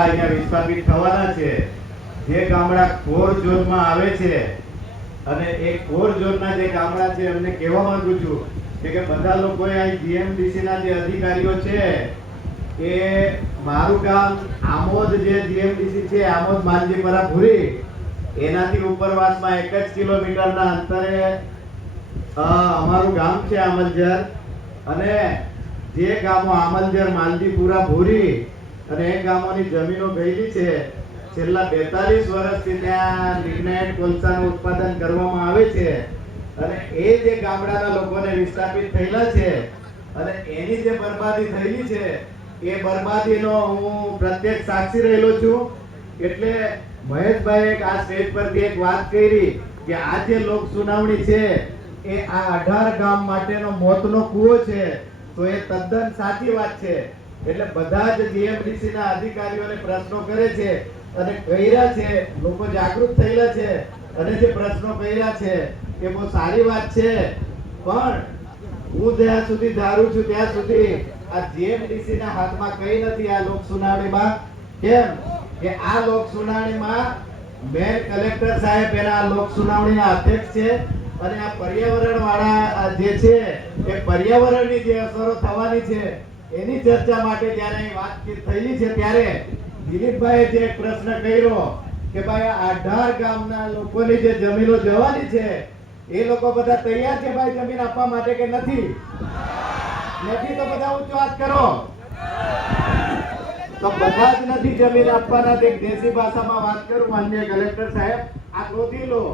અહીંયા વિસ્થાપિત થવાના છે. જે ગામડા કોર ઝોનમાં આવે છે અને એ કોર ઝોનના જે ગામડા છે, એમને કહેવા માંગુ છું કે બધા લોકોએ અહીં જીએમડીસીના જે અધિકારીઓ છે, એ મારું ગામ આમોદ જે જીએમડીસી છે, આમોદ માંજીપરા ભૂરી, એનાથી ઉપરવાસમાં એક જ કિલોમીટરના અંતરે અમારું ગામ છે આમલજર. અને જે ગામો આમલજર માલદીપુરા ભૂરી અને એ ગામોની જમીનો ગયેલી છે. છેલ્લા બેતાલીસ વર્ષથી ત્યાં લિગ્નાઇટ કોલસાનું ઉત્પાદન કરવામાં આવે છે. અને એ જે ગામડાના લોકોને વિસ્થાપિત થયેલા છે અને એની જે બરબાદી થયેલી છે, એ બરબાદીનો હું પ્રત્યક્ષ સાક્ષી રહેલો છું. એટલે મહેશભાઈ આ સ્ટેજ પરથી એક વાત કરી કે આ જે લોક સુનાવણી છે, એ આ અઢાર ગામ માટેનો મોતનો કૂવો છે. તો એ તદ્દન સાચી વાત છે. એટલે બધા જ જીએમડીસી ના અધિકારીઓને પ્રશ્નો કરે છે અને કર્યા છે, લોકો જાગૃત થયેલા છે અને જે પ્રશ્નો કર્યા છે એ બહુ સારી વાત છે. પણ હું જ્યાં સુધી ધારું છું ત્યાં સુધી આ જીએમડીસી ના હાથમાં કઈ નથી આ લોક સુનાવણીમાં. કેમ? કે આ લોક સુનાવણીમાં મેન કલેક્ટર સાહેબ એના લોક સુનાવણીના અધ્યક્ષ છે અને આ પર્યાવરણ વાળા જે છે એ પર્યાવરણની જે અસરો થવાની છે એની ચર્ચા માટે જ્યારે વાતચીત થયેલી છે, ત્યારે દિલીપભાઈએ જે પ્રશ્ન કર્યો કે ભાઈ અઢાર ગામના લોકોની જે જમીનો જવાની છે, એ લોકો બધા તૈયાર છે ભાઈ જમીન આપવા માટે કે નથી? નથી તો બધા ઊંચો વાત કરો. તો બધા જ નથી જમીન આપવાના, તે દેશી ભાષામાં વાત કરું માન્ય કલેક્ટર સાહેબ, આ નોંધી લો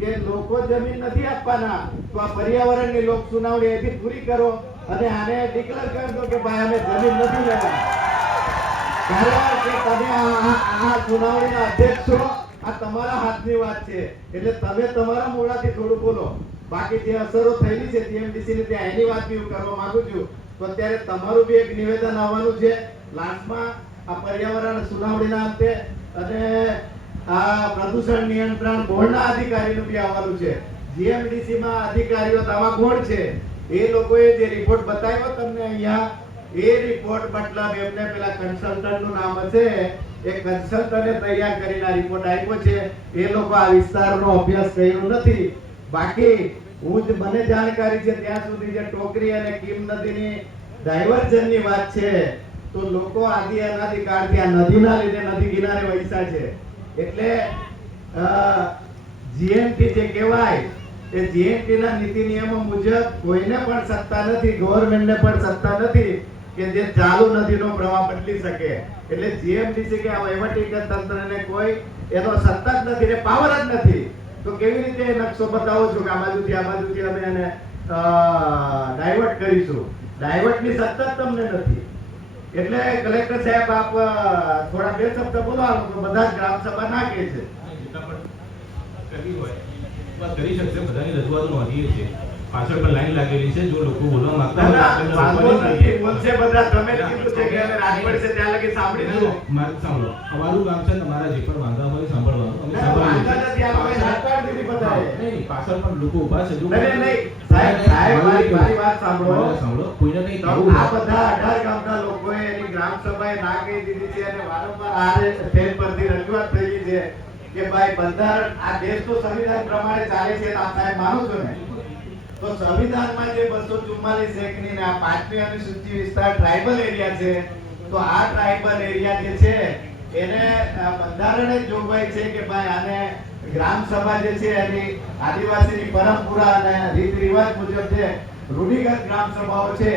કે લોકો જમીન નથી આપવાના, તો આ પર્યાવરણની લોક સુનાવણી એથી પૂરી કરો. અને આને ડિક્લેર કરી દો કે ભાઈ, અમે જમીન નથી લેવા. કારણ કે તમે આ આ અધ્યક્ષ છો. આ તમારા હાથની વાત છે. એટલે તમે તમારા મોઢાથી થોડું બોલો. બાકી જે અસરો થયેલી છે ટીએમડીસી ની, ત્યાં એની વાત બી હું કરવા માંગુ છું. તો અત્યારે તમારું બી એક નિવેદન આવવાનું છે. લાસ્ટમાં આ પર્યાવરણ સુનાવણીના અંતે અને આ પ્રદૂષણ નિયંત્રણ બોર્ડના અધિકારીનું બી આવવાનું છે. જીએમડીસી માં અધિકારીઓ તમા કોણ છે. એ લોકોએ જે રિપોર્ટ બતાવ્યો તમને અહીંયા, એ રિપોર્ટ મતલબ એમને પેલા કન્સલ્ટન્ટનું નામ હશે, એ કન્સલ્ટન્ટે તૈયાર કરીને રિપોર્ટ આપ્યો છે. એ લોકો આ વિસ્તારનો અભ્યાસ કર્યો નથી. બાકી હું જ, મને જાણકારી છે ત્યાં સુધી જે ટોકરી અને કીમ નદીની ડાયવર્ઝનની વાત છે, તો લોકો આદિ અનાદિ કાળથી આ નદીના લીધે નદી કિનારે વૈસા છે. એટલે જીએમટી જે કહેવાય એ જીએમટી નીતિ નિયમો મુજબ કોઈને પણ સત્તા નથી ગવર્મેન્ટને પણ સત્તા નથી, કે જે ચાલુ નદીનો પ્રવાહ બદલી શકે. એટલે જીએમડીસી કે આ વહીવટી તંત્રને કોઈ એનો સત્તા જ નથી ને પાવર જ નથી. તો કેવી રીતે નકશો બતાવો છો કે આ બાજુથી આ બાજુથી અમે એને ડાયવર્ટ કરીશું? ડાયવર્ટની સત્તા તમને નથી. એટલે કલેક્ટર સાહેબ, આપ થોડા બે શબ્દ બોલો બધા જ ગ્રામ સભા નાખે છે. કરી શકશે બધાની રજૂઆતો નોંધીએ છીએ. પાછળ પણ લાઈન લાગેલી છે જો લોકો બોલવા માંગતા અમારું કામ છે તમારા જે પણ વાંધા હોય સાંભળવાનું. પાછળ પણ લોકો ઊભા છે. સાંભળો. કોઈને નહીં આ બધા અઢાર ગામના લોકોએ એની ગ્રામ સભાએ ના કહી દીધી છે અને વારંવાર આ ફેર પરથી રજૂઆત થઈ છે. કે ભાઈ, બંધારણ, આ દેશ તો સંવિધાન પ્રમાણે ચાલે છે આ સાહેબ માનો છો ને? તો સંવિધાનમાં જે બસો ચુમ્માલીસ એકની ને આ પાંચમી અનુસૂચિ વિસ્તાર ટ્રાઇબલ એરિયા છે, તો આ ટ્રાઇબલ એરિયા જે છે, એને બંધારણે જોગવાઈ છે કે ભાઈ, આને ગ્રામ સભા જે છે, એની આદિવાસીની પરંપરા અને રીત રિવાજ મુજબ જે રૂઢિગત ગ્રામ સભાઓ છે,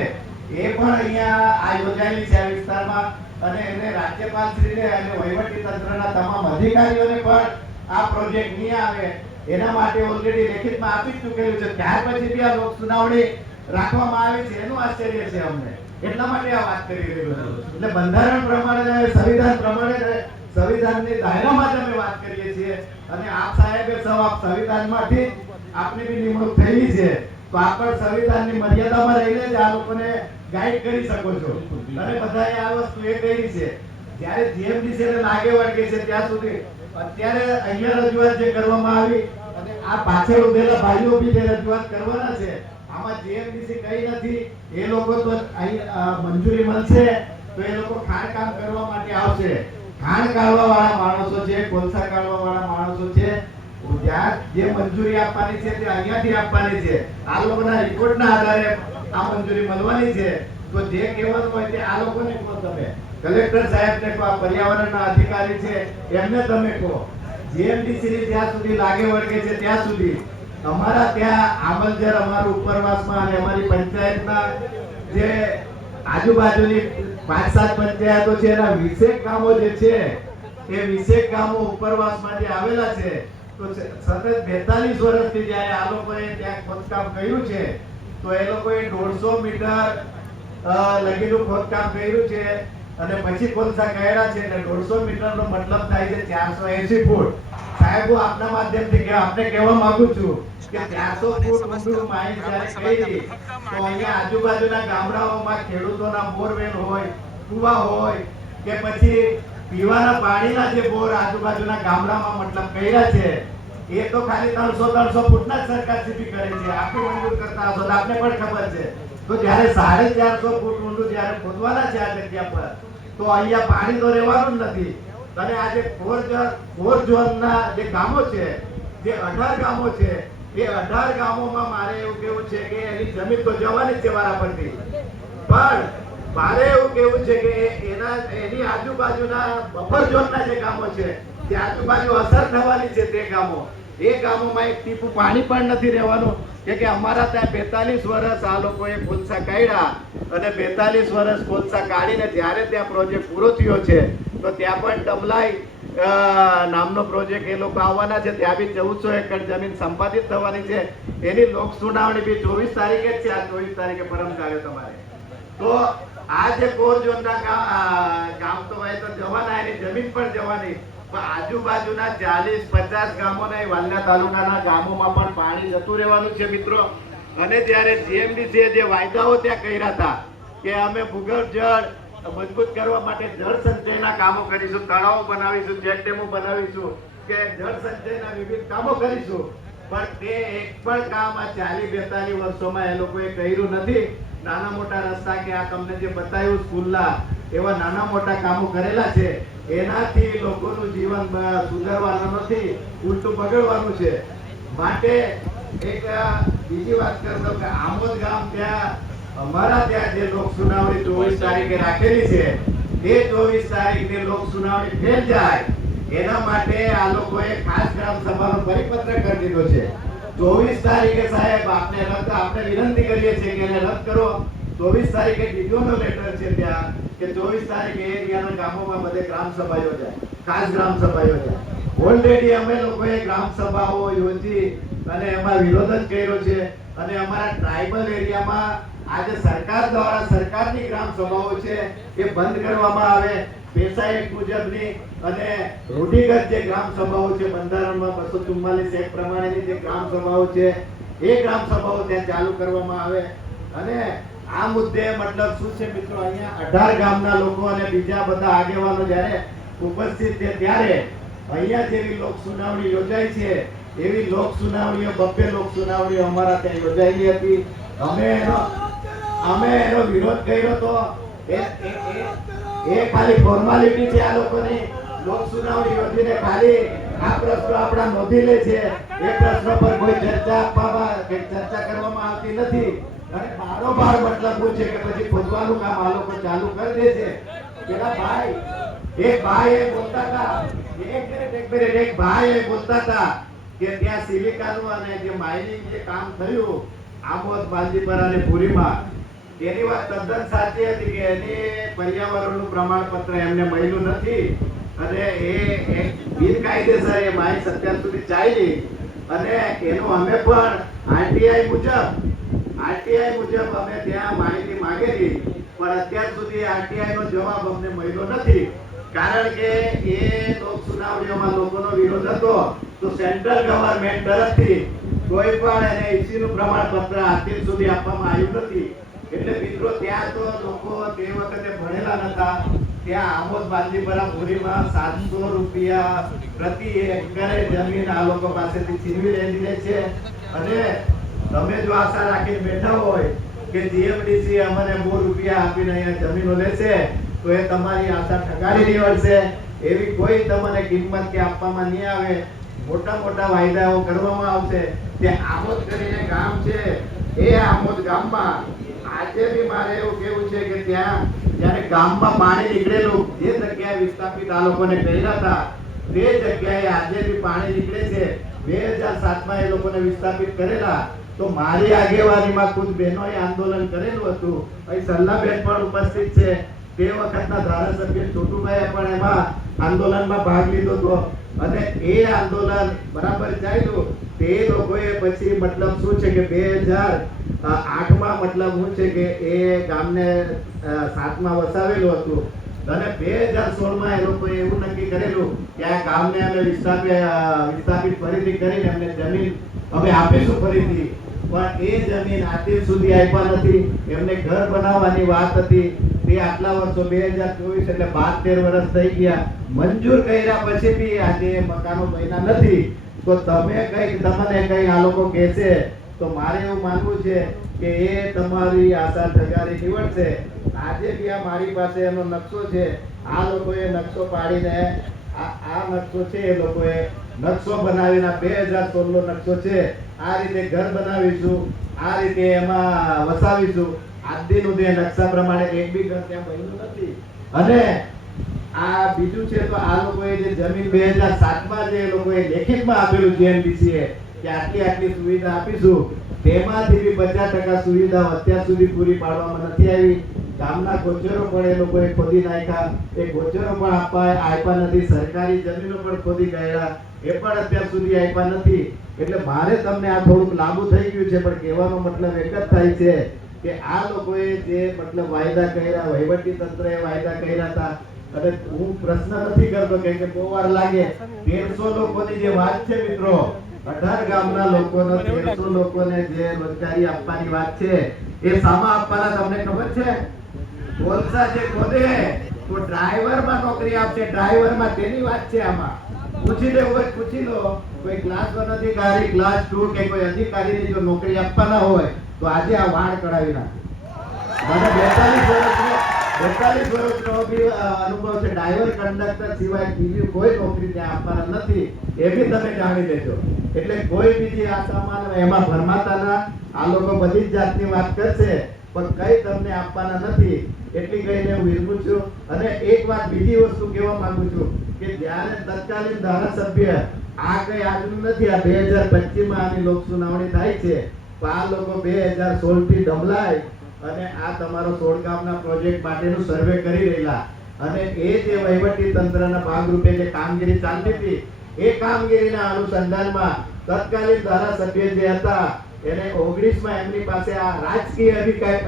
એ પણ અહીંયા આ યોજાયેલી છે આ વિસ્તારમાં. અને એને રાજ્યપાલ શ્રીને અને વહીવટી તંત્રના તમામ અધિકારીઓને પણ આ પ્રોજેક્ટ નહીં આવે. એના માટે ઓલરેડી લેખિતમાં આપી ચૂકેલું છે. ત્યાર પછી બી આ લોક સુનાવણી રાખવામાં આવી છે. એનું આશ્ચર્ય છે અમને. એટલા માટે આ વાત કરી રહ્યો છું. એટલે બંધારણ પ્રમાણે સંવિધાન પ્રમાણે સંવિધાનની દાયરામાં જ અમે વાત કરીએ છીએ. અને આપ સાહેબે સૌ આપ સંવિધાનમાંથી આપની બી નિમણૂક થયેલી છે. તો આપ પણ સંવિધાનની મર્યાદામાં રહીને જ આ લોકોને ગાઈડ કરી શકો છો. અને બધાએ આ વસ્તુ એ કરી છે. જ્યારે જીએમડીસી ને લાગે વળગે છે ત્યાં સુધી. અત્યારે અહીંયા રજૂઆત જે કરવામાં આવી, અને આ પાછળ ઉભેલા ભાઈઓ બી જે રજૂઆત કરવાના છે, આમાં જીએમડીસી કઈ નથી, એ લોકો તો અહીં મંજૂરી મળશે, તો એ લોકો ખાણકામ કરવા માટે આવશે. ખાણ કાઢવા વાળા માણસો છે, કોલસા કાઢવા વાળા માણસો છે. જ્યાં જે મંજૂરી આપવાની છે તે અહીંયાથી આપવાની છે. આ લોકોના રિપોર્ટના આધારે આ મંજૂરી મળવાની છે, તો જે કહેવાનું હોય તે આ લોકોને કહો તમે. કલેક્ટર સાહેબને કહો પર્યાવરણના અધિકારી છે, એમને તમે કહો. જીએમડીસી જ્યાં સુધી લાગે વળગે છે, ત્યાં સુધી. અમારા ત્યાં આમલજર અમારું ઉપરવાસમાં અને અમારી પંચાયતના જે આજુબાજુની પાંચ સાત પંચાયતો છે, એના વિશેષ કામો જે છે, એ વિશેષ કામો ઉપરવાસમાં જે આવેલા છે. તો સતત બેતાલીસ વર્ષથી જ્યારે આ લોકોએ ત્યાં ખોદકામ કર્યું છે તો એ લોકોએ દોઢસો મીટર લગીનું ખોદકામ કર્યું છે અને પછી કોલસા કર્યા છે એટલે દોઢસો મીટરનો મતલબ થાય છે ચારસો એસી ફૂટ. સાહેબ હું આપના માધ્યમથી આપને કહેવા માંગુ છું કે ચારસો ફૂટ ઊંડું માઇન જ્યારે કરી તો અહીંયા આજુબાજુના ગામડાઓમાં ખેડૂતોના બોરવેલ હોય કુવા હોય કે પછી પીવાના પાણીના જે બોર આજુબાજુના ગામડામાં મતલબ કર્યા છે એ તો ખાલી ત્રણસો ત્રણસો ફૂટના જ સરકાર સીધી કરે છે. આપણે મંજૂર કરતા હશો તો આપને પણ ખબર છે. તો જ્યારે સાડે ચારસો ફૂટ ઊંડું જ્યારે ખોદવાના છે આ જગ્યા પર, તો અહીંયા પાણી તો રહેવાનું જ નથી. અને આજે ફોર ફોર ઝોનના જે ગામો છે, જે અઢાર ગામો છે, એ અઢાર ગામોમાં મારે એવું કેવું છે કે એની જમીન તો જવાની છે મારા પરથી. પણ મારે એવું કેવું છે કે એના, એની આજુબાજુના બફર ઝોનના જે ગામો છે તે આજુબાજુ અસર થવાની છે તે ગામો. એ ગામોમાં એક ટીપું પાણી પણ નથી રહેવાનું. કે કે અમારા ત્યાં બેતાલીસ વર્ષ આ લોકોએ કોલસા કાઢ્યા અને બેતાલીસ વર્ષ કોલસા કાઢીને જ્યારે ત્યાં પ્રોજેક્ટ પૂરો થયો છે, તો ત્યાં પણ ડબલાઈ નામનો પ્રોજેક્ટ એ લોકો આવવાના છે. ત્યાં બી ચૌદસો એકર જમીન સંપાદિત થવાની છે. એની લોક સુનાવણી બી ચોવીસ તારીખે જ છે. આ ચોવીસ તારીખે પરમ કાર્ય તમારે. તો આ જે કોર જોનના ગામ તો જવાના, એની જમીન પણ જવાની. આજુબાજુના ચાલીસ, પચાસ ગામોના એ વાલિયા તાલુકાના ગામોમાં પણ પાણી જતું રહેવાનું છે મિત્રો. અને ત્યારે જીએમડીસી જે વાયદાઓ ત્યાં કર્યા હતા કે અમે ભૂગર્ભ જળ મજબૂત કરવા માટે જળ સંચયના કામો કરીશું, તળાવો બનાવીશું ચેક ડેમો બનાવીશું, કે જળ સંચયના વિવિધ કામો કરીશું. પણ તે એક પણ કામ આ ચાલી બેતાલીસ વર્ષોમાં એ લોકોએ કર્યું નથી. નાના મોટા રસ્તા કે આ તમને જે બતાવ્યું, સ્કૂલના એવા નાના મોટા કામો કરેલા છે. એનાથી લોકોનું જીવન સુધારવાનું નથી, ઉલટું બગડવાનું છે. માટે એક બીજી વાત કરતો કે આમોદ ગામ ત્યાં, અમારા ત્યાં જે લોક સુનાવણી ચોવીસ તારીખે રાખેલી છે એ ચોવીસ તારીખે લોક સુનાવણી ફેલ જાય. એના માટે આ લોકોએ ખાસ ગ્રામ સભાનો પરિપત્ર કરી દીધો છે. ચોવીસ તારીખે સાહેબ આપને રદ આપણે વિનંતી કરીએ છીએ કે એને રદ કરો. ચોવીસ તારીખે બીજો નો લેટર છે ત્યાં. કે ચોવીસ તારીખે એરિયાના ગામોમાં બધે ગ્રામ સભા યોજાય ખાસ ગ્રામ સભા યોજાય ઓલરેડી અમે લોકોએ ગ્રામ સભાઓ યોજી અને એમાં વિરોધ જ કર્યો છે. અને અમારા ટ્રાઇબલ એરિયામાં આજે સરકાર દ્વારા સરકારની ગ્રામ સભાઓ છે એ બંધ કરવામાં આવે. પૈસા એક મુજબની અને રૂઢિગત જે ગ્રામ સભાઓ છે, બંધારણમાં બસો ચુમ્માલીસ એક પ્રમાણેની જે ગ્રામ સભાઓ છે, એ ગ્રામ સભાઓ ત્યાં ચાલુ કરવામાં આવે. અને આ મુદ્દે મતલબ શું છે મિત્રો? અહીંયા અઢાર ગામના લોકો અને બીજા બધા આગેવાનો જ્યારે ઉપસ્થિત છે ત્યારે અહીંયા જેવી લોક સુનાવણી યોજાય છે, એવી લોક સુનાવણીઓ બબ્બે લોક સુનાવણીઓ અમારા ત્યાં યોજાયેલી હતી. અમે એનો અમે એનો વિરોધ કર્યો તો એ ખાલી ફોર્માલિટી છે આ લોકોની. લોક સુનાવણી યોજીને ખાલી આ પ્રશ્નો આપણા નોંધી લે છે. એ પ્રશ્ન પર કોઈ ચર્ચા આપવામાં, ચર્ચા કરવામાં આવતી નથી. શું છે કે પછી પૂછવાનું કામ આ લોકો ચાલુ કરી દે પેલા ભાઈ, એક ભાઈ એ બોલતા હતા, એક મિનિટ એક મિનિટ, એક ભાઈ એ બોલતા હતા કે ત્યાં સિલિકાનું અને જે માઇનિંગ જે કામ થયું, આમોદ બાંજીપરા અને પુરીમાં, એની વાત તદ્દન સાચી હતી કે એને પર્યાવરણનું પ્રમાણપત્ર એમને મળ્યું નથી. અને એ બિનકાયદેસર એ માહિતી અત્યાર સુધી ચાલી. અને એનું અમે પણ આરટીઆઈ મુજબ આરટીઆઈ મુજબ અમે ત્યાં માહિતી માંગેલી, પણ અત્યાર સુધી આરટીઆઈ નો જવાબ અમને મળ્યો નથી. કારણ કે એ લોક સુનાવણીઓમાં લોકોનો વિરોધ હતો. તો સેન્ટ્રલ ગવર્નમેન્ટ તરફથી કોઈ પણ એને EC નું પ્રમાણપત્ર અત્યાર સુધી આપવામાં આવ્યું નથી. એટલે મિત્રો, ત્યાં તો લોકો તે વખતે ભણેલા નતા. ત્યાં આમોદ બાંધીપરા ભૂરીમાં સાતસો રૂપિયા પ્રતિ એકરે જમીન આ લોકો પાસેથી છીનવી લેલી લે છે. અને તમે જો આશા રાખીને બેઠા હોય કે જીએમડીસી અમને બહુ રૂપિયા આપીને અહીંયા જમીનો લેશે, તો એ તમારી આશા ઠગાડી નીવડશે એવી કોઈ તમને કિંમત કે આપવામાં નહીં આવે. મોટા મોટા વાયદાઓ કરવામાં આવશે. તે આમોદ કરીને ગામ છે. એ આમોદ ગામમાં આજે બી મારે એવું કેવું છે કે ત્યાં જ્યારે ગામમાં પાણી નીકળેલું, જે જગ્યાએ વિસ્થાપિત આ લોકોને કર્યા હતા, તે જગ્યાએ આજે બી પાણી નીકળે છે. બે હજાર સાતમાં એ લોકોને વિસ્થાપિત કરેલા. તો મારી આગેવાનીમાં ખુદ બહેનોએ આંદોલન કરેલું હતું. અહીં સલ્લાબેન પણ ઉપસ્થિત છે. તે વખતના ધારાસભ્ય છોટુભાઈએ પણ એમાં આંદોલનમાં ભાગ લીધો હતો. અને એ આંદોલન બરાબર ચાલ્યું. તે લોકોએ પછી મતલબ શું છે કે બે હજાર આઠમાં મતલબ શું છે કે એ ગામને સાતમાં વસાવેલું હતું. અને બે હજાર સોળમાં એ લોકોએ એવું નક્કી કરેલું કે આ ગામને અમે વિસ્થાપિત વિસ્થાપિત ફરીથી કરીને અમને જમીન અમે આપીશું ફરીથી. પણ એ જમીન આજે સુધી આપ્યા નથી. એમને ઘર બનાવવાની વાત હતી. તે આટલા વર્ષો, બે હજાર ચોવીસ એટલે બાર તેર વર્ષ થઈ ગયા. મંજૂર કર્યા પછી બી આજે મકાનો બન્યા નથી. તો તમે કઈ તમને કઈ આ લોકો કહેશે, તો મારે એવું માનવું છે કે એ તમારી આશા ઠગારી નીવડશે. આજે બી આ મારી પાસે એનો નકશો છે. આ લોકોએ નકશો પાડીને આ નકશો છે એ લોકોએ નકશો બનાવીને બે હજાર સોળનો નકશો છે. આ રીતે ઘર બનાવીશું, આ રીતે એમાં વસાવીશું. આદિ નું જે નકશા પ્રમાણે એક બી ઘર ત્યાં બન્યું નથી. અને આ બીજું છે તો આ લોકોએ જે જમીન બે હજાર સાતમાં જે લોકોએ લેખિતમાં આપેલું જીએમડીસી એ કે આટલી આટલી સુવિધા આપીશું, તેમાંથી બી પચાસ ટકા સુવિધાઓ અત્યાર સુધી પૂરી પાડવામાં નથી આવી. ગામના ગોચરો પણ એ લોકોએ ખોદી નાખ્યા. એ ગોચરો પણ આપવા આપ્યા નથી. સરકારી જમીનો પણ ખોદી ગયેલા એ પણ અત્યાર સુધી આપ્યા નથી. એટલે મારે તમને આ થોડુંક લાંબુ થઈ ગયું છે, પણ કહેવાનો મતલબ એક જ થાય છે કે આ લોકોએ જે મતલબ વાયદા કર્યા, વહીવટી તંત્રએ વાયદા કર્યા હતા. અને હું પ્રશ્ન નથી કરતો કે બહુ વાર લાગે. તેરસો લોકોની જે વાત છે મિત્રો, અઢાર ગામના લોકોનો, તેરસો લોકોને જે રોજગારી આપવાની વાત છે, એ સામા આપવાના તમને ખબર છે? કોલસા જે ખોદે, તો ડ્રાઈવરમાં નોકરી આપશે. ડ્રાઈવરમાં તેની વાત છે આમાં. પૂછી લેવું હોય પૂછી લો. કોઈ ક્લાસ વન અધિકારી ક્લાસ ટુ કે કોઈ અધિકારીની જો નોકરી આપવાના હોય, તો આજે આ વાળ કઢાવી નાખે. મને બેતાલીસ વર્ષનો બેતાલીસ વર્ષનો બી અનુભવ છે. ડ્રાઈવર કંડક્ટર સિવાય બીજી કોઈ નોકરી ત્યાં આપવાના નથી. એ બી તમે જાણી લેજો. એટલે કોઈ બીજી આશામાં ને એમાં ભરમાતાના, આ લોકો બધી જ જાતની વાત કરશે. પણ કઈ તમને આપવાના નથી. એટલી કહીને હું વિરમું છું. અને એક વાત બીજી વસ્તુ કહેવા માંગુ છું કે જ્યારે તત્કાલીન ધારાસભ્ય આ કઈ આજનું નથી, આ બે હજાર પચીસમાં આની લોક સુનાવણી થાય છે, તો આ લોકો બે હજાર સોળથી ડમલાય અને આ તમારો સોળ ગામના પ્રોજેક્ટ માટેનું સર્વે કરી રહેલા. અને એ જે વહીવટી તંત્રના ભાગરૂપે જે કામગીરી ચાલતી હતી, એ કામગીરીના અનુસંધાનમાં તત્કાલીન ધારાસભ્ય જે હતા એને ઓગણીસમાં એમની પાસે આ રાજકીય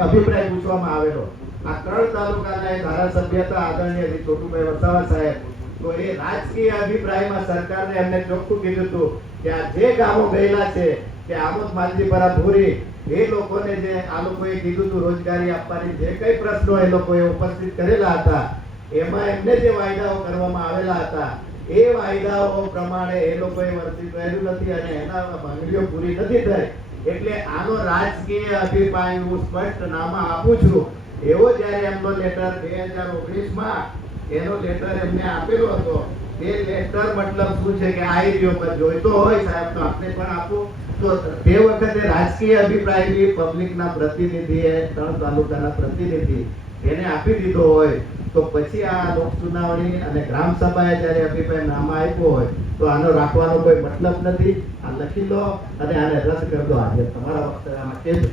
અભિપ્રાય પૂછવામાં આવેલો. આ ત્રણ તાલુકાના ધારાસભ્ય હતા, આદરણીય છોટુભાઈ વસાવા સાહેબ. તો એ રાજકીય અભિપ્રાયમાં સરકારને એમને ચોખ્ખું કીધું હતું કે આ જે ગામો ગયેલા છે, કે આમોદ, માલજીપરા, ભૂરી, એ લોકોને જે આ લોકોએ કીધું હતું રોજગારી આપવાની, જે કઈ પ્રશ્નો એ લોકોએ ઉપસ્થિત કરેલા હતા, એમાં એમને જે વાયદાઓ કરવામાં આવેલા હતા, એ વાયદાઓ પ્રમાણે એ લોકોએ વર્તી કર્યું નથી અને એના માંગણીઓ પૂરી નથી થઈ. એટલે આનો રાજકીય અભિપ્રાય હું સ્પષ્ટ નામા આપું છું. એવો જ્યારે એમનો લેટર બે હજાર ઓગણીસમાં એનો લેટર એમને આપેલો હતો તે લેટર મતલબ શું છે કે રહ્યો પણ જોઈતો હોય સાહેબ તો આપણે પણ આપો. તો તે વખતે રાજકીય અભિપ્રાય બી પબ્લિકના પ્રતિનિધિએ, ત્રણ તાલુકાના પ્રતિનિધિ એને આપી દીધો હોય. તો પછી આ લોક અને ગ્રામ સભાએ જ્યારે અભિપ્રાય નામા આપ્યો હોય, તો આનો રાખવાનો કોઈ મતલબ નથી. આ લખી લો અને આને રદ કરી દો. આજે તમારા વખતે આમાં કહેજો